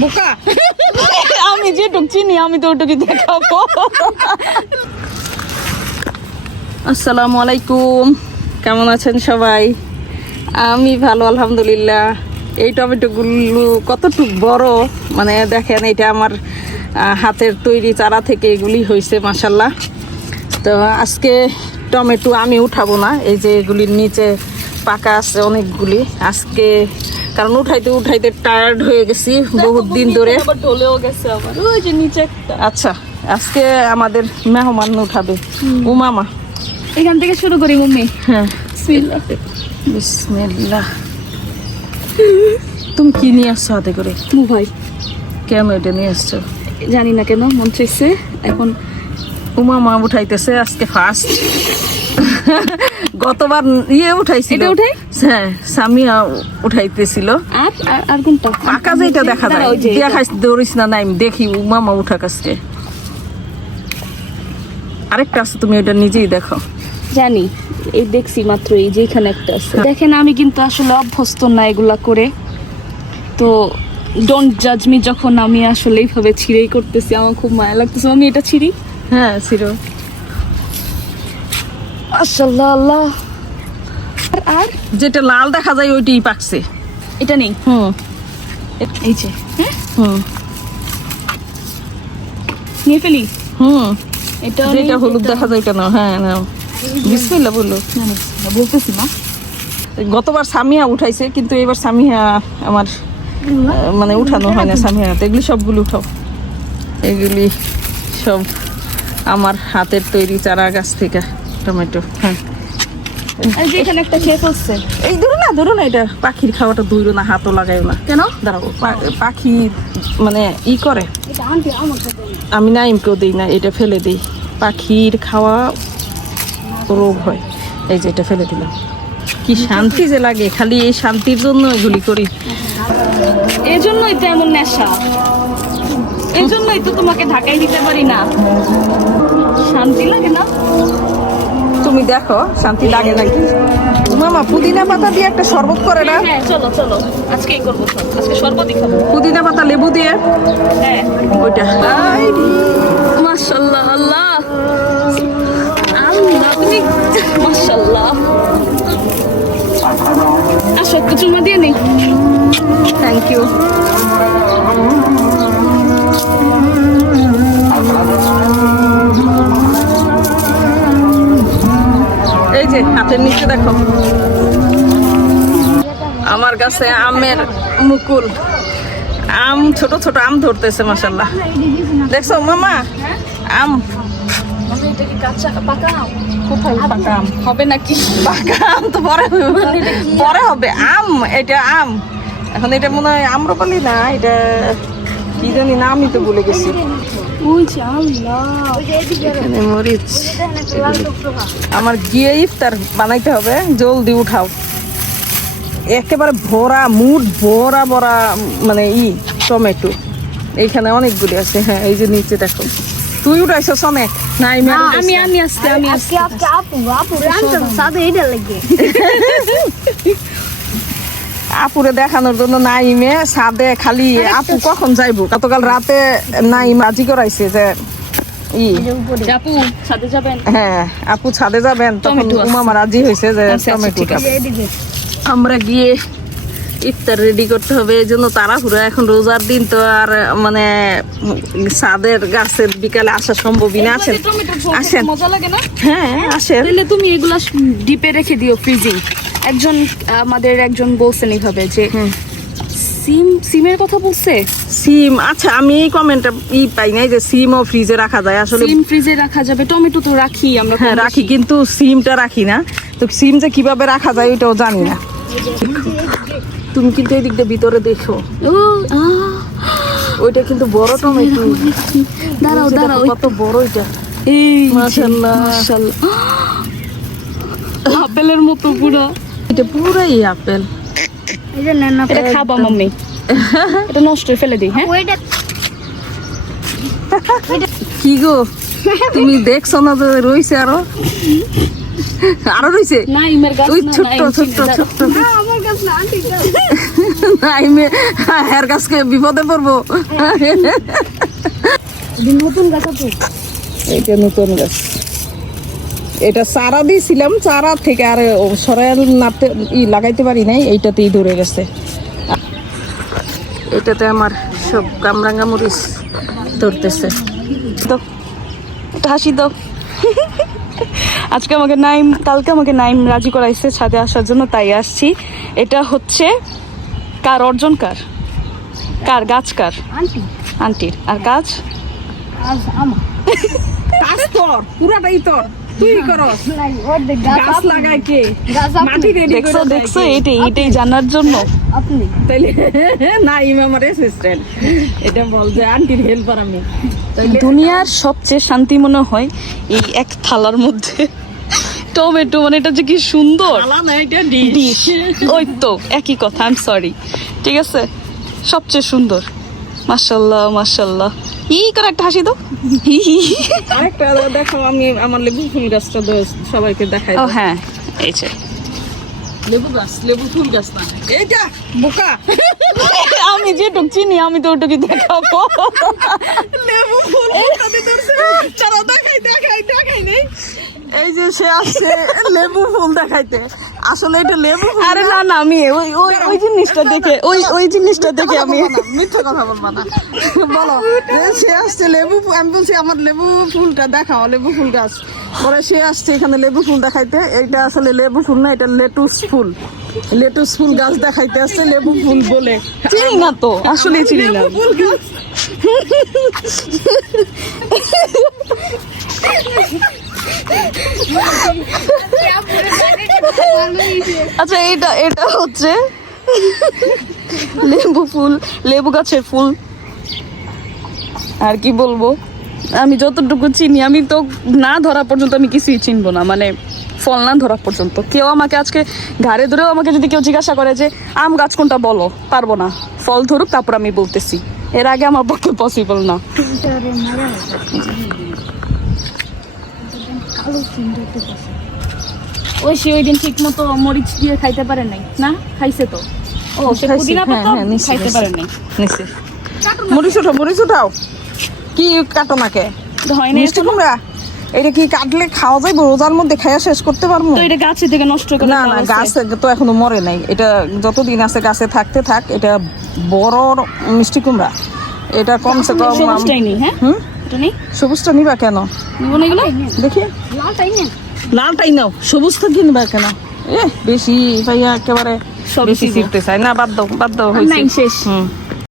বোকা। আমি যেটুক চিনি, আমি তো ওটুকু দেখাবো আসসালামু আলাইকুম। কেমন আছেন সবাই? আমি ভালো, আলহামদুলিল্লাহ। এই টমেটোগুলো কতটুক বড়? মানে দেখেন, এটা আমার হাতের তৈরি চারা থেকে এগুলি হয়েছে মাসাল্লাহ তো আজকে টমেটো আমি উঠাবো না। এই যে এগুলির নিচে পাকা আছে অনেকগুলি। আজকে কারণ উঠাইতে উঠাইতে টায়ার্ড হয়ে গেছি বহুত দিন ধরে। ঢলেও গেছে আমার ওই যে নিচে আচ্ছা আজকে আমাদের মেহমান উঠাবে। উমামা। এখান থেকে শুরু করি মম্মি হ্যাঁ। বিসমিল্লাহ। তুমি কি নিয়ে আসছো হাতে করে? মু ভাই কেন এটা নিয়ে আসছো? জানি না কেন মন চাইছে। এখন উমামা উঠাইতেছে আজকে ফার্স্ট গতবার ইয়ে উঠাইছিল। এটা উঠাই? হ্যাঁ সামিয়া উঠাইতেছিল। আর আর- কোনটা? পাকা যেটা দেখা যায়। দেখাইস দৌড়িস না নাই দেখি উমামা উঠা কাছকে আরেকটা আছে তুমি ওটা নিজেই দেখো। জানি এই দেখছি মাত্র এই যে এখানে একটা আছে। দেখেন আমি কিন্তু আসলে অভ্যস্ত না এগুলা করে। তো ডোন্ট জাজ মি যখন আমি আসলে এইভাবে ছিঁড়েই করতেছি আমার খুব মায়া লাগতেছে। আমি এটা ছিঁড়ি? হ্যাঁ ছিল মাশাআল্লাহ আল্লাহ। আর আর? যেটা লাল দেখা যায় ওইটাই পাকছে। এটা নেই? হুম। এই যে হ্যাঁ? হুম। নিয়ে ফেলি? হুম। এটা যেটা হলুদ দেখা যায় কেন? হ্যাঁ নাও বিসমিল্লা বলল। বলতেছি না। গতবার সামিয়া উঠাইছে কিন্তু এবার সামিয়া আমার মানে উঠানো হয় না সামিয়া এগুলি সবগুলো উঠাও। এগুলি সব আমার হাতের তৈরি চারা গাছ থেকে। টমেটো হ্যাঁ। এই যে এখানে একটা খেয়ে ফেলছে এই ধরো না ধরো না এটা পাখির খাওয়াটা ধরো না হাতও লাগাইও না। কেন? দাঁড়াও পাখি মানে ই করে। আমি নাইমকেও দিই না এটা ফেলে দিই। পাখির খাওয়া রোগ হয়। এই যে এটা ফেলে দিলাম। কি শান্তি যে লাগে খালি এই শান্তির জন্য এগুলি করি। এই জন্যই তো এমন নেশা। এই জন্যই তো তোমাকে ঢাকাই দিতে পারি না। শান্তি লাগে না? তুমি দেখো শান্তি লাগে নাকি? মামা পুদিনা পাতা দিয়ে একটা শরবত করে না? হ্যাঁ চলো চলো। আজকেই করব আজকে সর্বদিক খাব। পুদিনা পাতা লেবু দিয়ে? হ্যাঁ। ওইটা। মাশাল্লাহ আল্লাহ। আল্লাহ তুমি মাশাল্লাহ। আসো একটু চুমা দিয়ে নেই থ্যাংক ইউ কাছে আমের মুকুল। আম ছোট ছোট আম ধরতেছে মাসাল্লাহ দেখছ মামা? আম। হবে নাকি? পাকা আম তো পরে হবে। পরে হবে। আম এটা আম। এখন এটা মনে হয় আম্রপালি না এটা কি জানি না আমি তো ভুলে গেছি। ওই যে আল্লাহ এখানে মরিচ আমার গিয়ে ইফতার বানাইতে হবে। জলদি উঠাও। একেবারে ভরা মুড ভরা ভরা মানে ই টমেটো। এইখানে অনেকগুলি আছে হ্যাঁ এই যে নিচে দেখো। তুই উঠাইছস অনেক নাই আমি আমি আসতে আমি আসতে আজকে আপু আপু রান্তাম সাদে এটা লাগে। আপুরে দেখানোর জন্য নাইমে সাদে খালি আপু কখন যাইব? গতকাল রাতে নাইম আজি করাইছে যে হ্যাঁ আপু ছাদে যাবেন তখন উমা রাজি হয়েছে যে টমেটো আমরা গিয়ে ইফতার রেডি করতে হবে এই জন্য তাড়াহুড়ো। এখন রোজার দিন তো আর মানে ছাদের গাছের বিকালে আসা সম্ভবই না। আসেন আসেন। মজা লাগে না? হ্যাঁ আসেন। তাহলে তুমি এগুলো ডিপে রেখে দিও ফ্রিজিং একজন আমাদের একজন বলছেন এইভাবে যে সিম সিমের কথা বলছে? সিম আচ্ছা আমি এই কমেন্টটা ই পাই নাই যে সিমও ফ্রিজে রাখা যায়। আসলে সিম ফ্রিজে রাখা যাবে টমেটো তো রাখি আমরা হ্যাঁ রাখি কিন্তু সিমটা রাখি না। তো সিম যে কীভাবে রাখা যায় ওইটাও জানি না। তুমি কিন্তু এই দিকটা ভিতরে দেখো। ওইটা কিন্তু বড় টমেটো দাঁড়াও দাঁড়াও কত বড় এটা। এই মাশাআল্লাহ। মাশাআল্লাহ। আপেলের মতো পুরো। এটা পুরাই আপেল। এটা এটা খাবা মাম্মি। এটা নষ্ট ফেলে দিই হ্যাঁ? ওইটা কি গো? তুমি দেখছ না যে রইছে আরও? আরও রইছে? না ওই ছোট্ট ছোট্ট ছোট্ট হের গাছকে বিপদে পড়ব। এটা নতুন গাছ এটা নতুন গাছ। এটা চারা দিয়েছিলাম চারা থেকে আর সরাই নাড়তে ই লাগাইতে পারি নাই এইটাতেই ধরে গেছে। এটাতে আমার সব কামরাঙ্গা মরিচ ধরতেছে। একটা হাসি দাও। আজকে আমাকে নাইম কালকে আমাকে নাইম রাজি করাইছে ছাদে আসার জন্য তাই আসছি। এটা হচ্ছে কার অর্জন কার? কার গাছ কার? আন্টি। আন্টির। আর আজ আমার। তোর পুরাটাই তোর। তুই করস। গাছ লাগায় কে? মাটি রেডি করে দেখছ এটাই এটাই জানার জন্য। আপনি। তাইলে নাইম আমার অ্যাসিস্ট্যান্ট এটা বল যে আন্টির হেল্পার আমি। দুনিয়ার সবচেয়ে শান্তি মনে হয় এই এক থালার মধ্যে। টমেটো মানে এটা যে কি সুন্দর। ডিশ ওই তো একই কথা আই সরি ঠিক আছে? সবচেয়ে সুন্দর। মাশাল্লাহ মাশাল্লাহ। করে একটা হাসি দাও। হি হি হি। আরেকটা দেখো আমি আমার লেবু ফুল গাছটা সবাইকে দেখাই ও হ্যাঁ এই যে। লেবু গাছ লেবু ফুল গাছ না। এইটা বোকা। আমি যেটুক চিনি আমি তো ওটুকি দেখাবো। লেবু ফুল চলো দেখাই দেখাই দেখাই নেই এই যে সে আসছে লেবু ফুল দেখাইতে। আসলে এটা লেবু আরে না। না আমি ওই ওই ওই জিনিসটা দেখে ওই ওই জিনিসটা দেখে আমি মিথ্যা কথা বলবা না। বলো সে আসছে লেবু আমি বলছি আমার লেবু ফুলটা দেখাও লেবু ফুল গাছ। পরে সে আসছে এখানে লেবু ফুল দেখাইতে। এইটা আসলে লেবু ফুল না এটা লেটুস ফুল। লেটুস ফুল গাছ দেখাইতে আসছে লেবু ফুল বলে। চিনি না তো আসলে চিনি না। ফুল গাছ। আচ্ছা এটা এটা হচ্ছে লেবু ফুল, লেবু গাছের ফুল। আর কি বলব? আমি যতটুকু চিনি, আমি তো না ধরা পর্যন্ত আমি কিছুই চিনবো না মানে ফল না ধরা পর্যন্ত। কেউ আমাকে আজকে ঘাড়ে ধরেও আমাকে যদি কেউ জিজ্ঞাসা করে যে, আম গাছ কোনটা বলো? পারব না। ফল ধরুক, তারপর আমি বলতেছি। এর আগে আমার পক্ষে পসিবল না। কালো ফিল্টারতে ওই সে ওই দিন ঠিক মতো মরিচ দিয়ে খাইতে পারে নাই না? খাইছে তো? ও সে পুদিনা হ্যাঁ, পাতা হ্যাঁ, খাইতে পারে নাই। নিচে মরিচ উঠাও মরিচ উঠাও। কি কাটো হয় মিষ্টি কুমড়া? এটা কি কাটলে খাওয়া যাবে রোজার মধ্যে খাইয়া শেষ করতে পারব? তো এটা গাছে থেকে নষ্ট করে না না গাছ তো এখনও মরে নাই। এটা যতদিন আছে গাছে থাকতে থাক এটা বড় মিষ্টি কুমড়া। এটা কমসে কম হ্যাঁ? নেই? সবুজটা নিবা কেন? নিবো না এগুলো? দেখি। লালটাই নেন লালটাই নাও সবুজটা কিনবা কেন? এ বেশি ভাইয়া একেবারে সব বেশি শিখতে চাই না বাদ দাও বাদ দাও হয়েছে। শেষ। হুম।